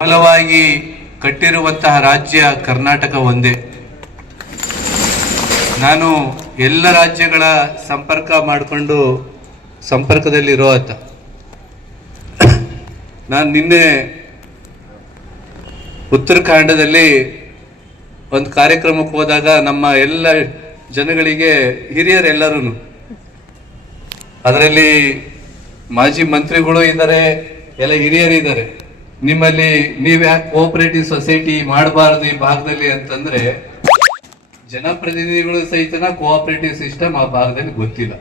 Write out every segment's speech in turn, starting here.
ಬಲವಾಗಿ ಕಟ್ಟಿರುವಂತಹ ರಾಜ್ಯ ಕರ್ನಾಟಕ ಒಂದೇ. ನಾನು ಎಲ್ಲ ರಾಜ್ಯಗಳ ಸಂಪರ್ಕ ಸಂಪರ್ಕದಲ್ಲಿರೋ ಆತ. ನಾನು ನಿನ್ನೆ ಉತ್ತರಾಖಂಡದಲ್ಲಿ ಒಂದು ಕಾರ್ಯಕ್ರಮಕ್ಕೆ ಹೋದಾಗ ನಮ್ಮ ಎಲ್ಲ ಜನಗಳಿಗೆ ಹಿರಿಯರೆಲ್ಲರೂ, ಅದರಲ್ಲಿ ಮಾಜಿ ಮಂತ್ರಿಗಳು ಇದ್ದಾರೆ, ಎಲ್ಲ ಹಿರಿಯರಿದ್ದಾರೆ. ನಿಮ್ಮಲ್ಲಿ ನೀವು ಯಾಕೆ ಕೋಆಪರೇಟಿವ್ ಸೊಸೈಟಿ ಮಾಡಬಾರದು ಈ ಭಾಗದಲ್ಲಿ ಅಂತಂದ್ರೆ, ಜನಪ್ರತಿನಿಧಿಗಳು ಸಹಿತನ ಕೋಆಪರೇಟಿವ್ ಸಿಸ್ಟಮ್ ಆ ಭಾಗದಲ್ಲಿ ಗೊತ್ತಿಲ್ಲ.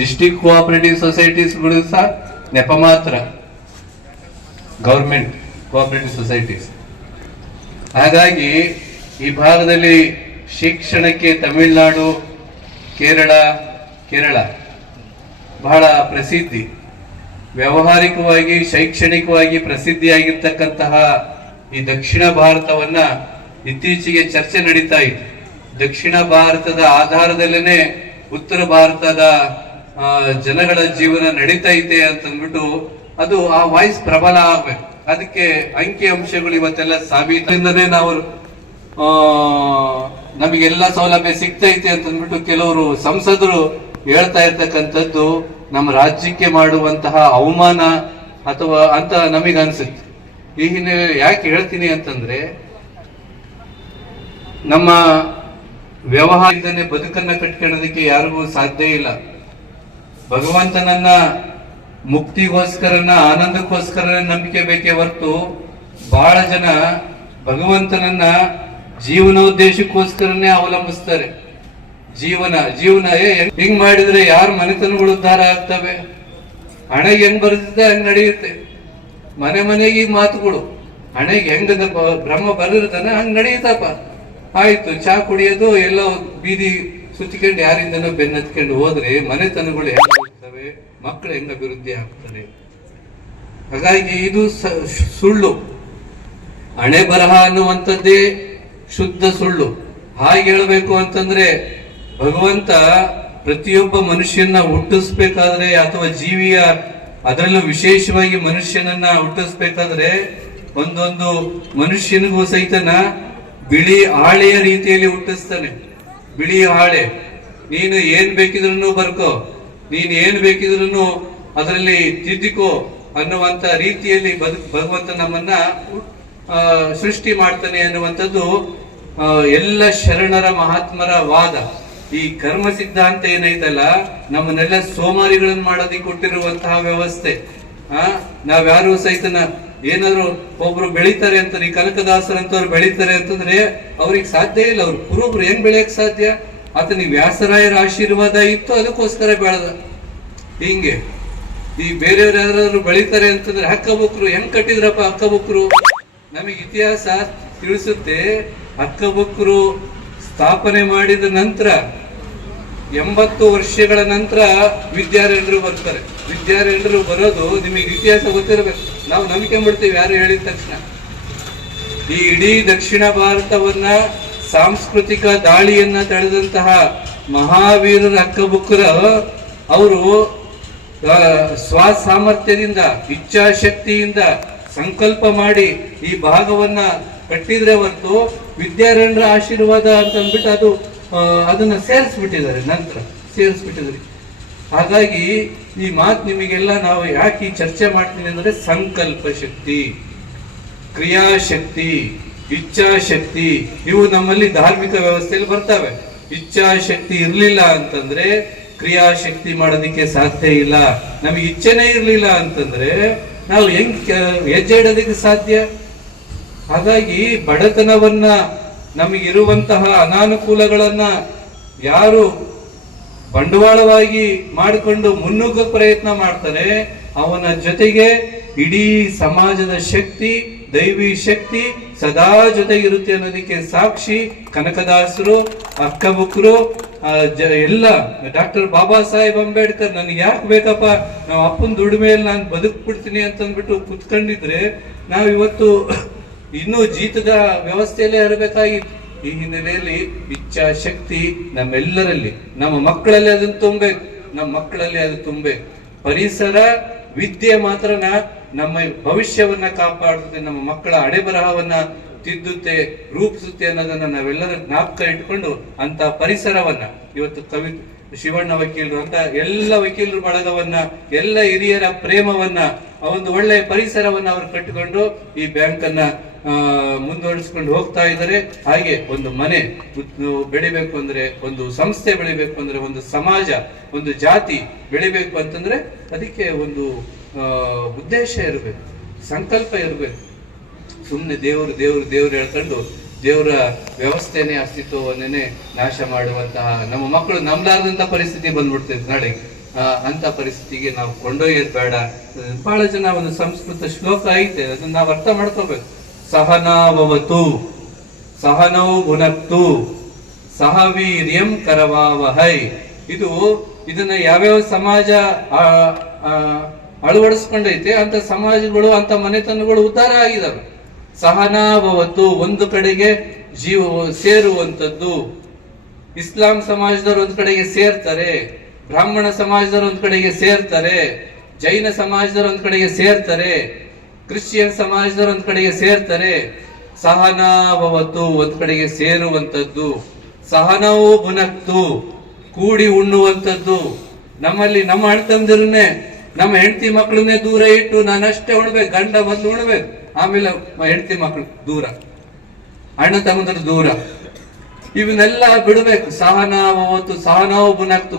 ಡಿಸ್ಟ್ರಿಕ್ಟ್ ಕೋಆಪರೇಟಿವ್ ಸೊಸೈಟೀಸ್ಗಳು ಸಹ ನೆಪ ಮಾತ್ರ, ಗವರ್ಮೆಂಟ್ ಕೋಆಪರೇಟಿವ್ ಸೊಸೈಟೀಸ್. ಹಾಗಾಗಿ ಈ ಭಾಗದಲ್ಲಿ ಶಿಕ್ಷಣಕ್ಕೆ ತಮಿಳುನಾಡು, ಕೇರಳ ಬಹಳ ಪ್ರಸಿದ್ಧಿ, ವ್ಯಾವಹಾರಿಕವಾಗಿ ಶೈಕ್ಷಣಿಕವಾಗಿ ಪ್ರಸಿದ್ಧಿಯಾಗಿರ್ತಕ್ಕಂತಹ ಈ ದಕ್ಷಿಣ ಭಾರತವನ್ನ ಇತ್ತೀಚೆಗೆ ಚರ್ಚೆ ನಡೀತಾ ಇದೆ. ದಕ್ಷಿಣ ಭಾರತದ ಆಧಾರದಲ್ಲೇನೆ ಉತ್ತರ ಭಾರತದ ಜನಗಳ ಜೀವನ ನಡೀತಾ ಇದೆ ಅಂತಂದ್ಬಿಟ್ಟು ಅದು ಆ ವಾಯ್ಸ್ ಪ್ರಬಲ ಆಗ್ಬೇಕು. ಅದಕ್ಕೆ ಅಂಕಿ ಅಂಶಗಳು ಇವತ್ತೆಲ್ಲ ಸಾಬೀತಿಂದನೇ ನಾವು ನಮಗೆಲ್ಲ ಸೌಲಭ್ಯ ಸಿಗ್ತೈತೆ ಅಂತಂದ್ಬಿಟ್ಟು ಕೆಲವರು ಸಂಸದರು ಹೇಳ್ತಾ ಇರ್ತಕ್ಕಂಥದ್ದು ನಮ್ಮ ರಾಜ್ಯಕ್ಕೆ ಮಾಡುವಂತಹ ಅವಮಾನ ಅಥವಾ ಅಂತ ನಮಗೆ ಅನ್ಸುತ್ತೆ. ಈ ಹಿನ್ನೆಲೆ ಯಾಕೆ ಹೇಳ್ತೀನಿ ಅಂತಂದ್ರೆ, ನಮ್ಮ ವ್ಯವಹಾರದಿಂದನೇ ಬದುಕನ್ನ ಕಟ್ಕೊಳ್ಳೋದಕ್ಕೆ ಯಾರಿಗೂ ಸಾಧ್ಯ ಇಲ್ಲ. ಭಗವಂತನನ್ನ ಮುಕ್ತಿಗೋಸ್ಕರನ, ಆನಂದಕ್ಕೋಸ್ಕರ ನಂಬಿಕೆ ಬೇಕೇ ಹೊರತು, ಬಹಳ ಜನ ಭಗವಂತನನ್ನ ಜೀವನೋದ್ದೇಶಕ್ಕೋಸ್ಕರನೇ ಅವಲಂಬಿಸ್ತಾರೆ. ಜೀವನ ಹೆಂಗ್ ಮಾಡಿದ್ರೆ ಯಾರ ಮನೆತನಗಳು ಉದ್ಧಾರ ಆಗ್ತವೆ, ಹಣೆಗೆ ಹೆಂಗ್ ಬರೆದಿದೆ ಹಂಗ್ ನಡೆಯುತ್ತೆ. ಮನೆಗೆ ಮಾತುಗಳು, ಹಣೆಗೆ ಹೆಂಗ ಬ್ರಹ್ಮ ಬರೆದಿರ್ತಾನೆ ಹಂಗ್ ನಡೆಯುತ್ತಪ್ಪ. ಆಯ್ತು, ಚಾ ಕುಡಿಯೋದು ಎಲ್ಲ ಬೀದಿ ಸುತ್ತಿಕೊಂಡು ಯಾರಿಂದನೋ ಬೆನ್ನತ್ಕೊಂಡು ಹೋದ್ರೆ ಮನೆತನಗಳು ಹೆಂಗ್ ಹೋಗ್ತವೆ, ಮಕ್ಕಳು ಹೆಂಗ ಅಭಿವೃದ್ಧಿ ಆಗ್ತದೆ. ಹಾಗಾಗಿ ಇದು ಸುಳ್ಳು. ಹಣೆ ಬರಹ ಅನ್ನುವಂಥದ್ದೇ ಶುದ್ಧ ಸುಳ್ಳು. ಹಾಗೆ ಹೇಳ್ಬೇಕು ಅಂತಂದ್ರೆ, ಭಗವಂತ ಪ್ರತಿಯೊಬ್ಬ ಮನುಷ್ಯನ ಹುಟ್ಟಿಸ್ಬೇಕಾದ್ರೆ ಅಥವಾ ಜೀವಿಯ, ಅದರಲ್ಲೂ ವಿಶೇಷವಾಗಿ ಮನುಷ್ಯನನ್ನ ಹುಟ್ಟಿಸ್ಬೇಕಾದ್ರೆ ಒಂದೊಂದು ಮನುಷ್ಯನಿಗೂ ಸಹಿತನ ಬಿಳಿ ಹಾಳೆಯ ರೀತಿಯಲ್ಲಿ ಹುಟ್ಟಿಸ್ತಾನೆ. ಬಿಳಿ ಹಾಳೆ, ನೀನು ಏನ್ ಬೇಕಿದ್ರು ಬರ್ಕೋ, ನೀನ್ ಏನ್ ಬೇಕಿದ್ರು ಅದರಲ್ಲಿ ತಿದ್ದಿಕೋ ಅನ್ನುವಂತ ರೀತಿಯಲ್ಲಿ ಭಗವಂತ ನಮ್ಮನ್ನ ಸೃಷ್ಟಿ ಮಾಡ್ತಾನೆ ಅನ್ನುವಂಥದ್ದು ಎಲ್ಲ ಶರಣರ ಮಹಾತ್ಮರ ವಾದ. ಈ ಕರ್ಮ ಸಿದ್ಧಾಂತ ಏನೈತಲ್ಲ, ನಮ್ಮನ್ನೆಲ್ಲ ಸೋಮಾರಿಗಳನ್ನ ಮಾಡೋದಕ್ಕೆ ಕೊಟ್ಟಿರುವಂತಹ ವ್ಯವಸ್ಥೆ. ನಾವ್ಯಾರು ಸಹಿತನ ಏನಾದ್ರು ಒಬ್ರು ಬೆಳಿತಾರೆ ಅಂತ, ಈ ಕನಕದಾಸರಂತವ್ರು ಬೆಳಿತಾರೆ ಅಂತಂದ್ರೆ ಅವ್ರಿಗೆ ಸಾಧ್ಯ ಇಲ್ಲ. ಅವ್ರು ಕುರುಬ್ರು ಹೆಂಗ್ ಬೆಳೆಯಕ್ ಸಾಧ್ಯ? ಆತನಿಗೆ ವ್ಯಾಸರಾಯರ ಆಶೀರ್ವಾದ ಇತ್ತು, ಅದಕ್ಕೋಸ್ಕರ ಬೆಳೆದ. ಹಿಂಗೆ ಈ ಬೇರೆಯವ್ರು ಯಾರಾದ್ರು ಬೆಳಿತಾರೆ ಅಂತಂದ್ರೆ, ಹಕ್ಕಬುಕ್ರು ಹೆಂಗ್ ಕಟ್ಟಿದ್ರಪ್ಪ ಹಕ್ಕಬುಕ್ರು? ನಮಗೆ ಇತಿಹಾಸ ತಿಳಿಸುತ್ತೆ. ಹಕ್ಕಬುಕ್ರು ಸ್ಥಾಪನೆ ಮಾಡಿದ ನಂತರ 80 ವರ್ಷಗಳ ನಂತರ ವಿದ್ಯಾರಣ್ಯರು ಬರ್ತಾರೆ. ವಿದ್ಯಾರಣ್ಯರು ಬರೋದು ನಿಮಗೆ ಇತಿಹಾಸ ಗೊತ್ತಿರಬೇಕು. ನಾವು ನಂಬಿಕೆ ಮಾಡ್ತೀವಿ ಯಾರು ಹೇಳಿದ ತಕ್ಷಣ. ಈ ಇಡೀ ದಕ್ಷಿಣ ಭಾರತವನ್ನ ಸಾಂಸ್ಕೃತಿಕ ದಾಳಿಯನ್ನ ತಡೆದಂತಹ ಮಹಾವೀರರ ಹಕ್ಕಬುಕ್ರ ಅವರು ಸ್ವಸಾಮರ್ಥ್ಯದಿಂದ, ಇಚ್ಛಾಶಕ್ತಿಯಿಂದ ಸಂಕಲ್ಪ ಮಾಡಿ ಈ ಭಾಗವನ್ನ ಕಟ್ಟಿದ್ರೆ ಹೊರತು ವಿದ್ಯಾರಣ್ಯರ ಆಶೀರ್ವಾದ ಅಂತ ಅಂದ್ಬಿಟ್ಟು ಅದನ್ನ ಸೇರಿಸ್ಬಿಟ್ಟಿದ್ದಾರೆ. ಹಾಗಾಗಿ ಈ ಮಾತು ನಿಮಗೆಲ್ಲ ನಾವು ಯಾಕೆ ಈ ಚರ್ಚೆ ಮಾಡ್ತೀನಿ ಅಂದ್ರೆ, ಸಂಕಲ್ಪ ಶಕ್ತಿ, ಕ್ರಿಯಾಶಕ್ತಿ, ಇಚ್ಛಾಶಕ್ತಿ ಇವು ನಮ್ಮಲ್ಲಿ ಧಾರ್ಮಿಕ ವ್ಯವಸ್ಥೆಯಲ್ಲಿ ಬರ್ತವೆ. ಇಚ್ಛಾಶಕ್ತಿ ಇರ್ಲಿಲ್ಲ ಅಂತಂದ್ರೆ ಕ್ರಿಯಾಶಕ್ತಿ ಮಾಡೋದಕ್ಕೆ ಸಾಧ್ಯ ಇಲ್ಲ. ನಮಗೆ ಇಚ್ಛೆನೇ ಇರ್ಲಿಲ್ಲ ಅಂತಂದ್ರೆ ನಾವು ಹೆಂಗ್ ಹೆಜ್ಜೆ ಇಡೋದಕ್ಕೆ ಸಾಧ್ಯ? ಹಾಗಾಗಿ ಬಡತನವನ್ನ, ನಮಗಿರುವಂತಹ ಅನಾನುಕೂಲಗಳನ್ನ ಯಾರು ಬಂಡವಾಳವಾಗಿ ಮಾಡಿಕೊಂಡು ಮುನ್ನುಗ್ಗ ಪ್ರಯತ್ನ ಮಾಡ್ತಾರೆ, ಅವನ ಜೊತೆಗೆ ಇಡೀ ಸಮಾಜದ ಶಕ್ತಿ, ದೈವಿ ಶಕ್ತಿ ಸದಾ ಜೊತೆಗಿರುತ್ತೆ ಅನ್ನೋದಕ್ಕೆ ಸಾಕ್ಷಿ ಕನಕದಾಸರು, ಹಕ್ಕಬುಕ್ರು, ಎಲ್ಲ ಡಾಕ್ಟರ್ ಬಾಬಾ ಸಾಹೇಬ್ ಅಂಬೇಡ್ಕರ್. ನನಗೆ ಯಾಕೆ ಬೇಕಪ್ಪ, ನಾವು ಅಪ್ಪನ ದುಡಿಮೆಯಲ್ಲಿ ನಾನು ಬದುಕ್ಬಿಡ್ತೀನಿ ಅಂತಂದ್ಬಿಟ್ಟು ಕುತ್ಕೊಂಡಿದ್ರೆ ನಾವು ಇವತ್ತು ಇನ್ನೂ ಜೀತದ ವ್ಯವಸ್ಥೆಯಲ್ಲೇ ಇರಬೇಕಾಗಿತ್ತು. ಈ ಹಿನ್ನೆಲೆಯಲ್ಲಿ ಇಚ್ಛಾಶಕ್ತಿ ನಮ್ಮೆಲ್ಲರಲ್ಲಿ, ನಮ್ಮ ಮಕ್ಕಳಲ್ಲಿ ಅದನ್ನು ತುಂಬಬೇಕು, ನಮ್ಮ ಮಕ್ಕಳಲ್ಲಿ ಅದು ತುಂಬಬೇಕು. ಪರಿಸರ ವಿದ್ಯೆ ಮಾತ್ರನ ನಮ್ಮ ಭವಿಷ್ಯವನ್ನ ಕಾಪಾಡುತ್ತೆ, ನಮ್ಮ ಮಕ್ಕಳ ಹಣೆಬರಹವನ್ನ ತಿದ್ದುತ್ತೆ, ರೂಪಿಸುತ್ತೆ ಅನ್ನೋದನ್ನ ನಾವೆಲ್ಲರ ಜ್ಞಾಪಕ ಇಟ್ಕೊಂಡು ಅಂತ ಪರಿಸರವನ್ನ ಇವತ್ತು ಶಿವಣ್ಣ ವಕೀಲರು ಅಂತ ಎಲ್ಲ ವಕೀಲರು ಬಳಗವನ್ನ, ಎಲ್ಲ ಹಿರಿಯರ ಪ್ರೇಮವನ್ನ, ಒಂದು ಒಳ್ಳೆಯ ಪರಿಸರವನ್ನ ಅವರು ಕಟ್ಟಿಕೊಂಡು ಈ ಬ್ಯಾಂಕ್ ಅನ್ನ ಮುಂದುವರಿಸಿಕೊಂಡು ಹೋಗ್ತಾ ಇದ್ದಾರೆ. ಹಾಗೆ ಒಂದು ಮನೆ ಬೆಳಿಬೇಕು ಅಂದ್ರೆ, ಒಂದು ಸಂಸ್ಥೆ ಬೆಳಿಬೇಕು ಅಂದ್ರೆ, ಒಂದು ಸಮಾಜ, ಒಂದು ಜಾತಿ ಬೆಳಿಬೇಕು ಅಂತಂದ್ರೆ ಅದಕ್ಕೆ ಒಂದು ಉದ್ದೇಶ ಇರಬೇಕು, ಸಂಕಲ್ಪ ಇರಬೇಕು. ಸುಮ್ಮನೆ ದೇವರು ದೇವರು ದೇವರು ಹೇಳ್ಕೊಂಡು ದೇವರ ವ್ಯವಸ್ಥೆನೇ ಅಸ್ತಿತ್ವವನ್ನೇ ನಾಶ ಮಾಡುವಂತಹ ನಮ್ಮ ಮಕ್ಕಳು ನಂಬಲಾರದಂತ ಪರಿಸ್ಥಿತಿ ಬಂದ್ಬಿಡ್ತೇವೆ ನಾಳೆ. ಅಂತ ಪರಿಸ್ಥಿತಿಗೆ ನಾವು ಕೊಂಡೊಯ್ಯೋದು ಬೇಡ. ಬಹಳ ಜನ ಒಂದು ಸಂಸ್ಕೃತ ಶ್ಲೋಕ ಐತೆ, ಅದನ್ನ ನಾವು ಅರ್ಥ ಮಾಡ್ಕೋಬೇಕು. ಸಹನಾವವತು ಸಹನೌ ಭುನಕ್ತು ಸಹ ವೀರ್ಯಂ ಕರವಾವಹೈ. ಇದನ್ನ ಯಾವ್ಯಾವ ಸಮಾಜ ಅಳವಡಿಸ್ಕೊಂಡೈತೆ ಅಂತ ಸಮಾಜಗಳು, ಅಂತ ಮನೆತನಗಳು ಉದ್ಧಾರ ಆಗಿದಾವೆ. ಸಹನಾವವತು, ಒಂದು ಕಡೆಗೆ ಸೇರುವಂತದ್ದು. ಇಸ್ಲಾಂ ಸಮಾಜದವ್ರು ಒಂದ್ ಕಡೆಗೆ ಸೇರ್ತಾರೆ, ಬ್ರಾಹ್ಮಣ ಸಮಾಜದವ್ರು ಒಂದ್ ಕಡೆಗೆ ಸೇರ್ತಾರೆ, ಜೈನ ಸಮಾಜದವ್ರು ಒಂದ್ ಕಡೆಗೆ ಸೇರ್ತಾರೆ, ಕ್ರಿಶ್ಚಿಯನ್ ಸಮಾಜದವ್ರು ಒಂದ್ ಕಡೆಗೆ ಸೇರ್ತಾರೆ. ಸಹನಾವವತು, ಒಂದ್ ಕಡೆಗೆ ಸೇರುವಂತದ್ದು. ಸಹನವು ಭುನಕ್ತು, ಕೂಡಿ ಉಣ್ಣುವಂಥದ್ದು. ನಮ್ಮಲ್ಲಿ ನಮ್ಮ ಅಣ್ಣ ತಮ್ಮದಿರನ್ನೇ, ನಮ್ಮ ಹೆಂಡತಿ ಮಕ್ಕಳನ್ನೇ ದೂರ ಇಟ್ಟು ನಾನಷ್ಟೇ ಉಣ್ಬೇಕು, ಗಂಡ ಮೊದಲು ಉಣ್ಬೇಕು, ಆಮೇಲೆ ಹೆಂಡತಿ ಮಕ್ಕಳು ದೂರ, ಅಣ್ಣ ತಮ್ಮಂದರು ದೂರ, ಇವನ್ನೆಲ್ಲ ಬಿಡಬೇಕು. ಸಹನಾವವತು ಸಹನವು ಭುನಕ್ತು.